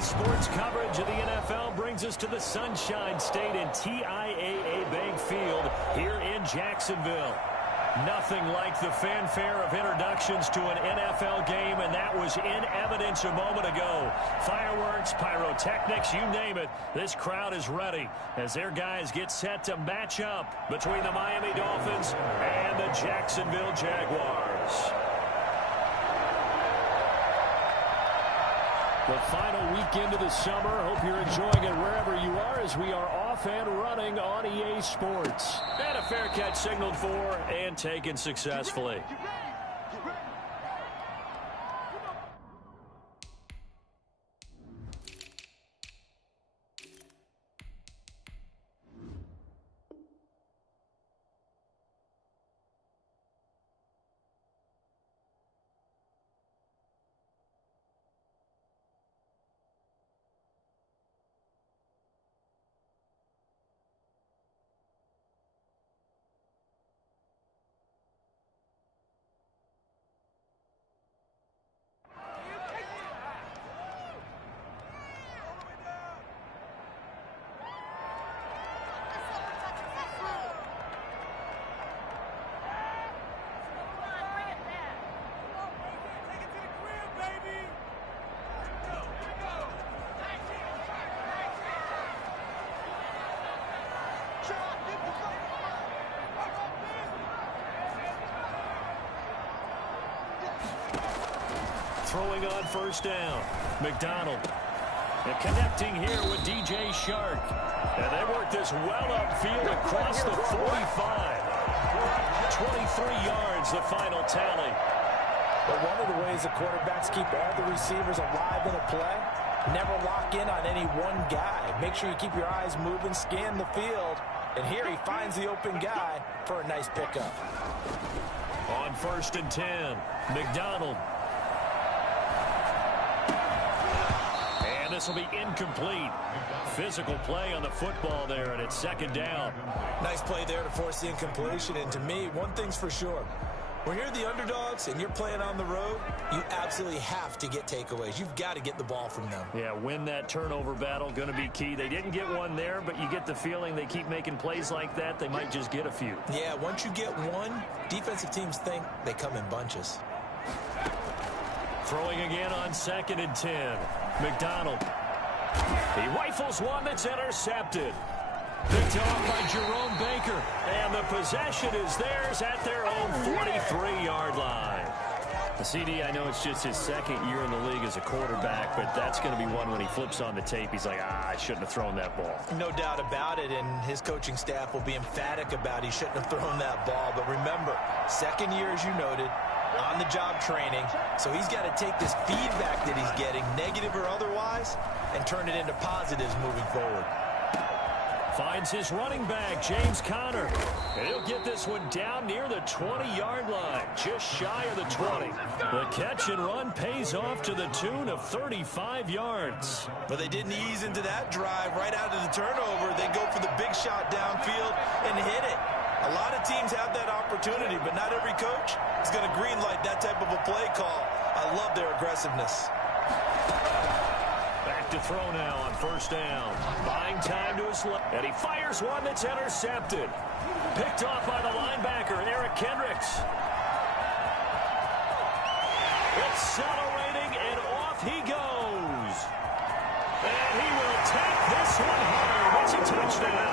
EA Sports coverage of the NFL brings us to the Sunshine State and TIAA Bank Field here in Jacksonville. Nothing like the fanfare of introductions to an NFL game, and that was in evidence a moment ago. Fireworks, pyrotechnics, you name it. This crowd is ready as their guys get set to match up between the Miami Dolphins and the Jacksonville Jaguars. The final weekend of the summer. Hope you're enjoying it wherever you are as we are off and running on EA Sports. And a fair catch signaled for and taken successfully. Throwing on first down. McDonald. And connecting here with DJ Shark. And they work this well upfield across the 45. 23 yards, the final tally. But one of the ways the quarterbacks keep all the receivers alive in a play, never lock in on any one guy. Make sure you keep your eyes moving, scan the field. And here he finds the open guy for a nice pickup. On first and 10, McDonald. This will be incomplete. Physical play on the football there, and it's second down. Nice play there to force the incompletion. And to me, one thing's for sure. When you're the underdogs and you're playing on the road, you absolutely have to get takeaways. You've got to get the ball from them. Yeah, win that turnover battle, going to be key. They didn't get one there, but you get the feeling they keep making plays like that, they might just get a few. Yeah, once you get one, defensive teams think they come in bunches. Throwing again on second and 10. McDonald. He rifles one that's intercepted. Picked off by Jerome Baker. And the possession is theirs at their own 43-yard line. The CD, I know it's just his second year in the league as a quarterback, but that's going to be one when he flips on the tape. He's like, I shouldn't have thrown that ball. No doubt about it, and his coaching staff will be emphatic about he shouldn't have thrown that ball. But remember, second year, as you noted, on-the-job training, so he's got to take this feedback that he's getting, negative or otherwise, and turn it into positives moving forward. Finds his running back, James Conner. And he'll get this one down near the 20-yard line, just shy of the 20. The catch and run pays off to the tune of 35 yards. But they didn't ease into that drive right out of the turnover. They go for the big shot downfield and hit it. A lot of teams have that opportunity, but not every coach is going to greenlight that type of a play call. I love their aggressiveness. Back to throw now on first down. Buying time to his left. And he fires one that's intercepted. Picked off by the linebacker, Eric Kendricks. Accelerating, and off he goes. And he will take this one home. It's a touchdown.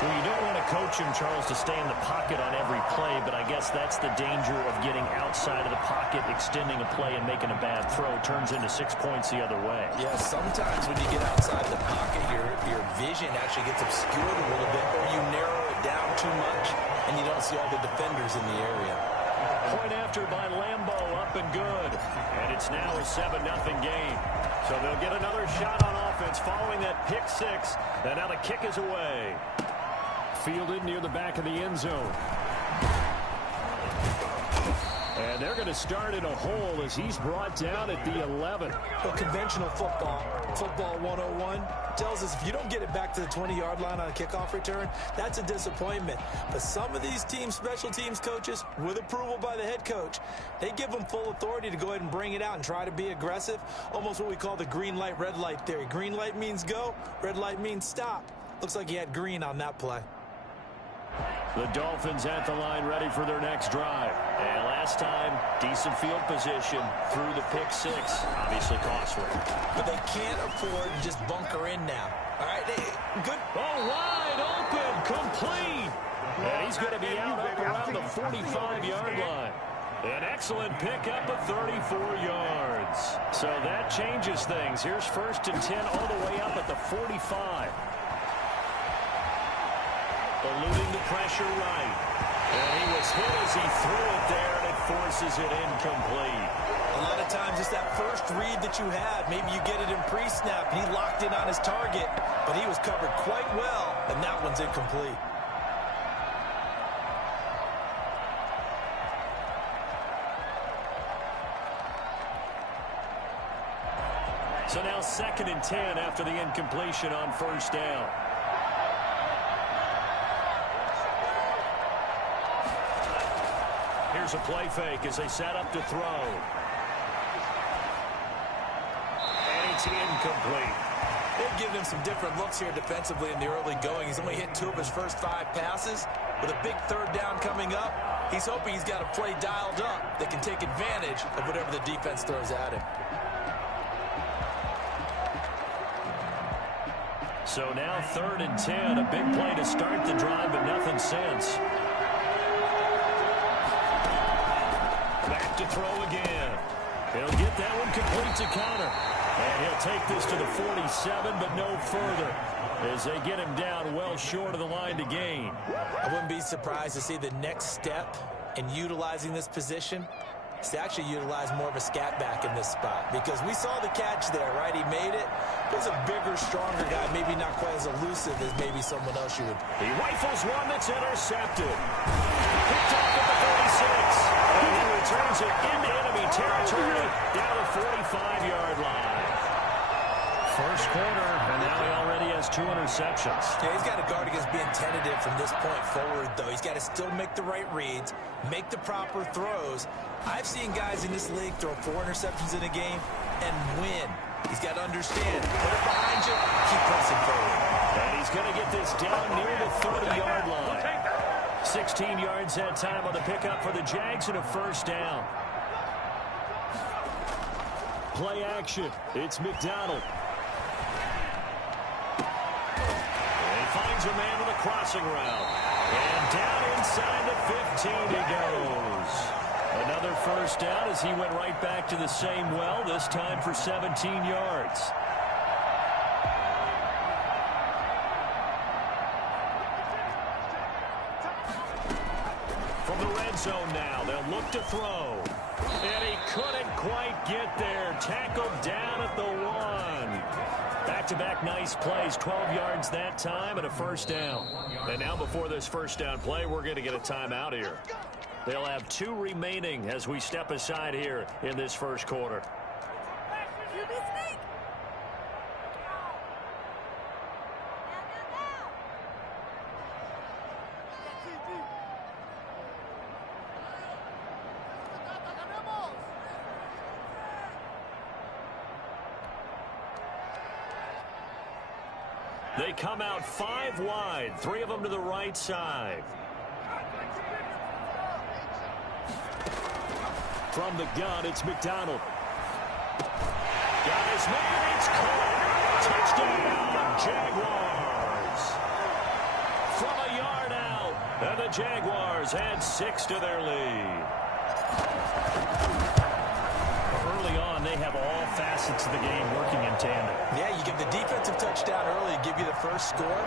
Well, you don't want to coach him, Charles, to stay in the pocket on every play, but I guess that's the danger of getting outside of the pocket, extending a play, and making a bad throw. Turns into 6 points the other way. Yeah, sometimes when you get outside the pocket, your vision actually gets obscured a little bit, or you narrow it down too much, and you don't see all the defenders in the area. Point after by Lambeau, up and good. And it's now a 7-0 game. So they'll get another shot on offense following that pick six, and now the kick is away. Fielded near the back of the end zone. And And they're going to start in a hole as he's brought down at the 11. Well, conventional football 101, tells us if you don't get it back to the 20-yard line on a kickoff return, that's a disappointment. But some of these teams, special teams coaches, with approval by the head coach, they give them full authority to go ahead and bring it out and try to be aggressive, almost what we call the green light, red light theory. Green light means go, red light means stop. Looks like he had green on that play. The Dolphins at the line ready for their next drive. And last time, decent field position through the pick six. Obviously costly. But they can't afford to just bunker in now. All right, good. Oh, wide open, complete. And he's going to be out up around the 45-yard line. An excellent pickup of 34 yards. So that changes things. Here's 1st and 10 all the way up at the 45. Eluding the pressure right. And he was hit as he threw it there, and it forces it incomplete. A lot of times it's that first read that you have. Maybe you get it in pre-snap, and he locked in on his target, but he was covered quite well, and that one's incomplete. So now 2nd and 10 after the incompletion on 1st down. Here's a play fake as they set up to throw. And it's incomplete. They've given him some different looks here defensively in the early going. He's only hit 2 of his first 5 passes. With a big 3rd down coming up, he's hoping he's got a play dialed up that can take advantage of whatever the defense throws at him. So now 3rd and 10, a big play to start the drive, but nothing since. Back to throw again. He'll get that one complete to Connor. And he'll take this to the 47, but no further, as they get him down well short of the line to gain. I wouldn't be surprised to see the next step in utilizing this position is to actually utilize more of a scat back in this spot, because we saw the catch there, right? He made it. He's a bigger, stronger guy, maybe not quite as elusive as maybe someone else you would. He rifles one that's intercepted. Picked off at the 46. And he returns it into enemy territory down the 45-yard line. First quarter, and now he already has 2 interceptions. Yeah, he's got to guard against being tentative from this point forward, though. He's got to still make the right reads, make the proper throws. I've seen guys in this league throw 4 interceptions in a game and win. He's got to understand. Put it behind you, keep pressing forward. And he's going to get this down near the 30-yard line. 16 yards that time on the pickup for the Jags and a 1st down. Play action. It's McDonald. And he finds a man on the crossing route. And down inside the 15 he goes. Another 1st down as he went right back to the same well, this time for 17 yards. From the red zone now, they'll look to throw. And he couldn't quite get there. Tackled down at the 1. Back-to-back nice plays, 12 yards that time and a 1st down. And now before this 1st down play, we're going to get a timeout here. They'll have 2 remaining as we step aside here in this 1st quarter. They come out 5 wide, 3 of them to the right side. From the gun, it's McDonald. Got his man, it's caught. Touchdown, Jaguars. From a yard out, and the Jaguars add 6 to their lead. Early on, they have all facets of the game working in tandem. Yeah, you give the defensive touchdown early, give you the first score,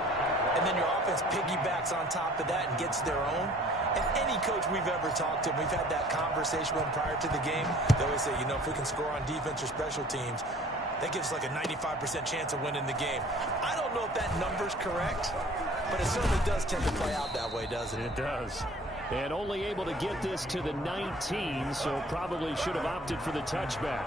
and then your offense piggybacks on top of that and gets their own. And any coach we've ever talked to, we've had that conversation with them prior to the game. They always say, you know, if we can score on defense or special teams, that gives like a 95% chance of winning the game. I don't know if that number's correct, but it certainly does tend to play out that way, doesn't it? It does. And only able to get this to the 19, so probably should have opted for the touchback.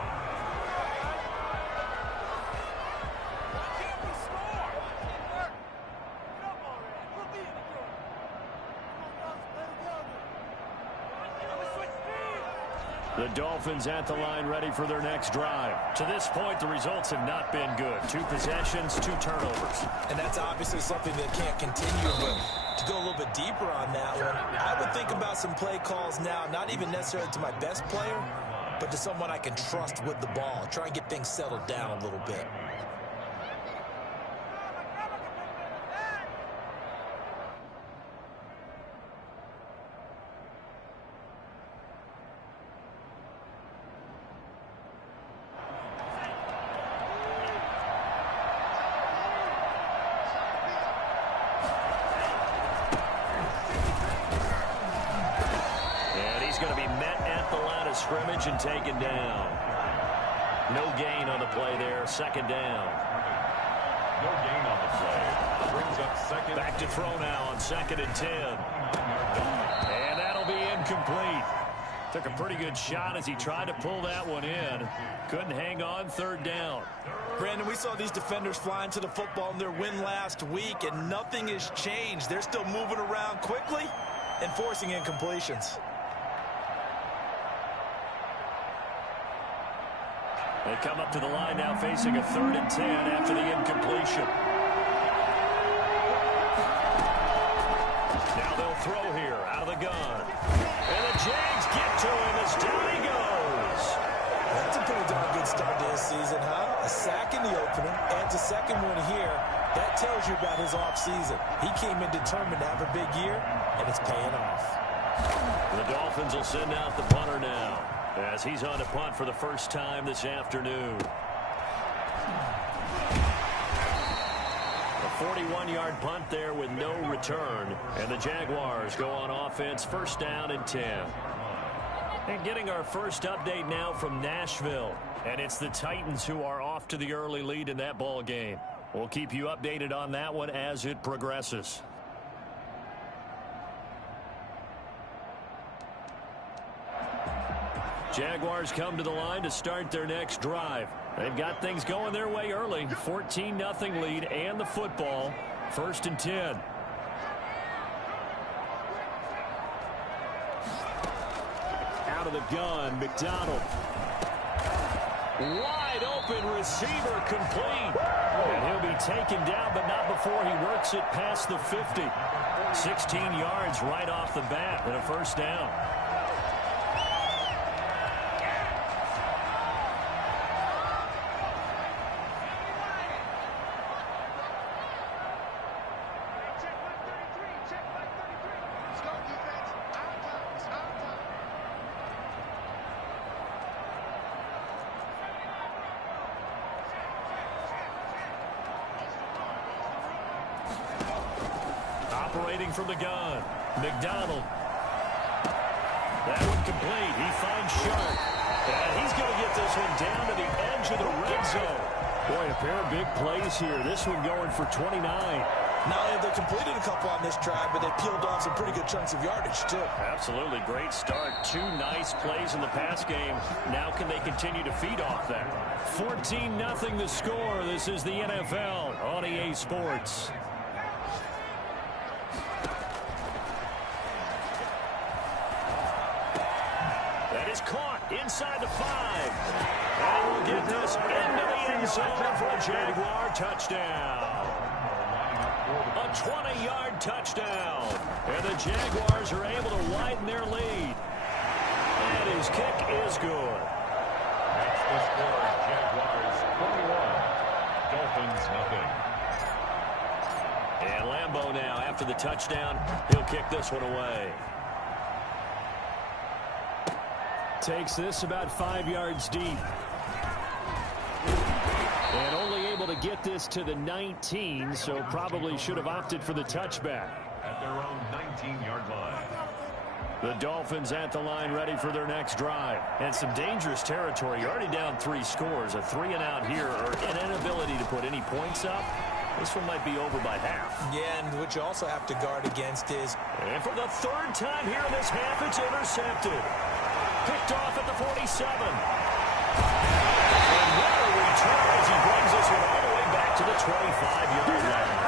The Dolphins at the line ready for their next drive. To this point, the results have not been good. 2 possessions, 2 turnovers. And that's obviously something that can't continue, but to go a little bit deeper on that one, I would think about some play calls now, not even necessarily to my best player, but to someone I can trust with the ball. Try and get things settled down a little bit. He's going to be met at the line of scrimmage and taken down. No gain on the play there. 2nd down. No gain on the play. Brings up 2nd. Back to throw now on 2nd and 10. And that'll be incomplete. Took a pretty good shot as he tried to pull that one in. Couldn't hang on. 3rd down. Brandon, we saw these defenders flying to the football in their win last week, and nothing has changed. They're still moving around quickly and forcing incompletions. They come up to the line now facing a 3rd and 10 after the incompletion. Now they'll throw here out of the gun. And the Jags get to him as down he goes. That's a pretty darn good start to his season, huh? A sack in the opener, adds a 2nd one here. That tells you about his offseason. He came in determined to have a big year, and it's paying off. The Dolphins will send out the punter now, as he's on to punt for the first time this afternoon. A 41-yard punt there with no return. And the Jaguars go on offense, 1st down and 10. And getting our first update now from Nashville. And it's the Titans who are off to the early lead in that ball game. We'll keep you updated on that one as it progresses. Jaguars come to the line to start their next drive. They've got things going their way early. 14-0 lead and the football. 1st and 10. Out of the gun, McDonald. Wide open receiver complete. And he'll be taken down, but not before he works it past the 50. 16 yards right off the bat and a 1st down. Operating from the gun, McDonald. That one complete. He finds Sharp. And he's going to get this one down to the edge of the red zone. Boy, a pair of big plays here. This one going for 29. Not only have they completed a couple on this drive, but they peeled off some pretty good chunks of yardage, too. Absolutely. Great start. 2 nice plays in the pass game. Now can they continue to feed off that? 14-0 the score. This is the NFL on EA Sports. That is caught inside the 5. And we'll get this into the end zone for a Jaguar touchdown. A 20-yard touchdown. And the Jaguars are able to widen their lead. And his kick is good. That's the score. Jaguars 21. Dolphins nothing. And Lambeau now, after the touchdown, he'll kick this one away. Takes this about 5 yards deep. And only able to get this to the 19, so probably should have opted for the touchback. At their own 19-yard line. The Dolphins at the line ready for their next drive. And some dangerous territory. You're already down 3 scores. A 3-and-out here, or an inability to put any points up. This one might be over by half. Yeah, and what you also have to guard against is... And for the third time here in this half, it's intercepted. Picked off at the 47. And what a return as he brings this one all the way back to the 25-yard line.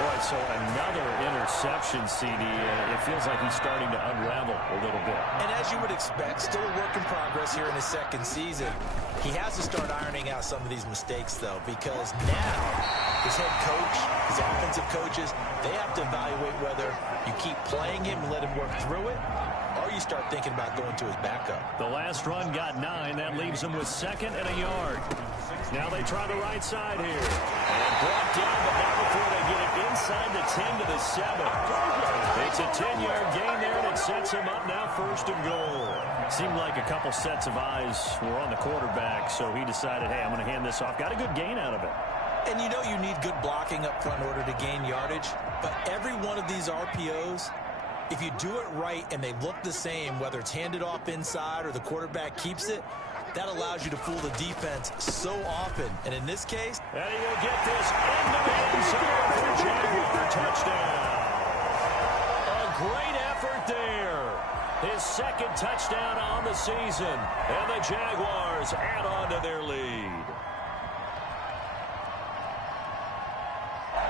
Boy, so another interception, CD. It feels like he's starting to unravel a little bit. And as you would expect, still a work in progress here in his second season. He has to start ironing out some of these mistakes, though, because now his head coach, his offensive coaches, they have to evaluate whether you keep playing him and let him work through it, or you start thinking about going to his backup. The last run got 9. That leaves him with 2nd and a yard. Now they try the right side here. And brought down, but not before they get it inside the 10 to the 7. It's a 10-yard gain there, and it sets him up now 1st and goal. Seemed like a couple sets of eyes were on the quarterback, so he decided, hey, I'm going to hand this off. Got a good gain out of it. And you know you need good blocking up front in order to gain yardage, but every one of these RPOs, if you do it right and they look the same, whether it's handed off inside or the quarterback keeps it, that allows you to fool the defense so often. And in this case... And he will get this into the end zone for a Jaguar touchdown. A great effort there. His 2nd touchdown on the season. And the Jaguars add on to their lead.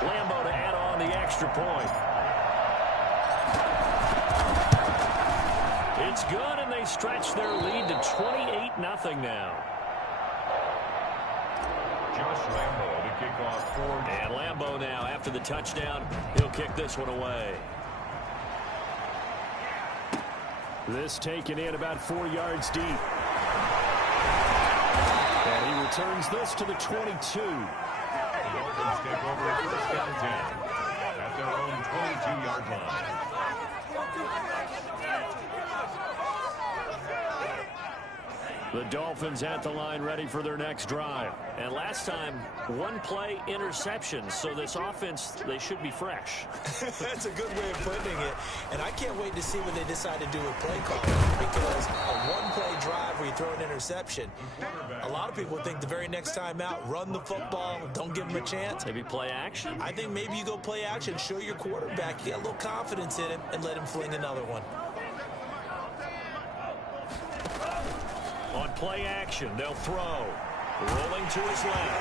Lambeau to add on the extra point. It's good, and they stretch their lead to 28-0 now. Josh Lambeau to kick off for. And Lambeau now, after the touchdown, he'll kick this one away. This taken in about 4 yards deep. And he returns this to the 22. The Dolphins take over 1st and 10 at their own 22-yard line. The Dolphins at the line ready for their next drive. And last time, 1-play interception. So this offense, they should be fresh. That's a good way of putting it. And I can't wait to see what they decide to do with play calling. Because a 1-play drive where you throw an interception, a lot of people think the very next time out, run the football, don't give him a chance. Maybe play action? I think maybe you go play action, show your quarterback, you got a little confidence in him, and let him fling another one. On play action, they'll throw. Rolling to his left.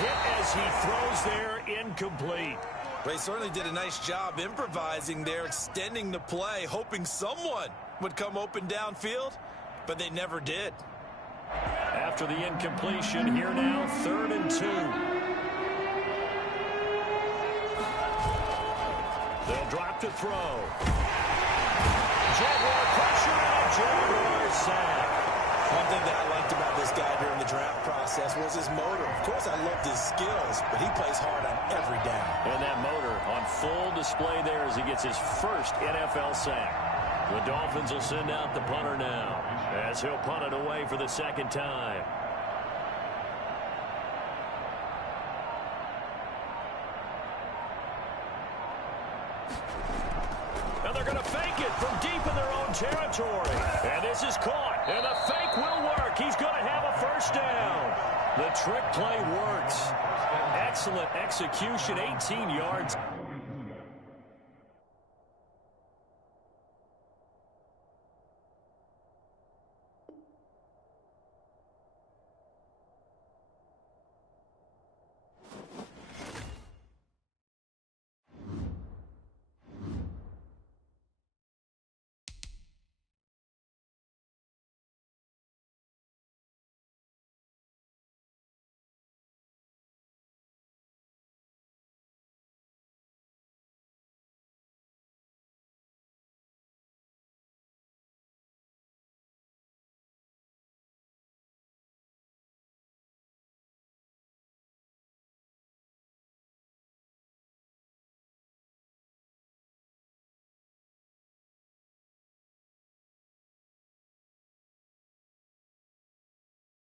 Hit as he throws there, incomplete. They certainly did a nice job improvising there, extending the play, hoping someone would come open downfield, but they never did. After the incompletion, here now, 3rd and 2. They'll drop to throw. Jaguar pressure and a Jaguar sack. One thing that I liked about this guy during the draft process was his motor. Of course, I loved his skills, but he plays hard on every down. And that motor on full display there as he gets his first NFL sack. The Dolphins will send out the punter now as he'll punt it away for the 2nd time. And they're going to fake it from deep in their own territory. And this is caught. And the fake will work. He's going to have a 1st down. The trick play works. Excellent execution, 18 yards.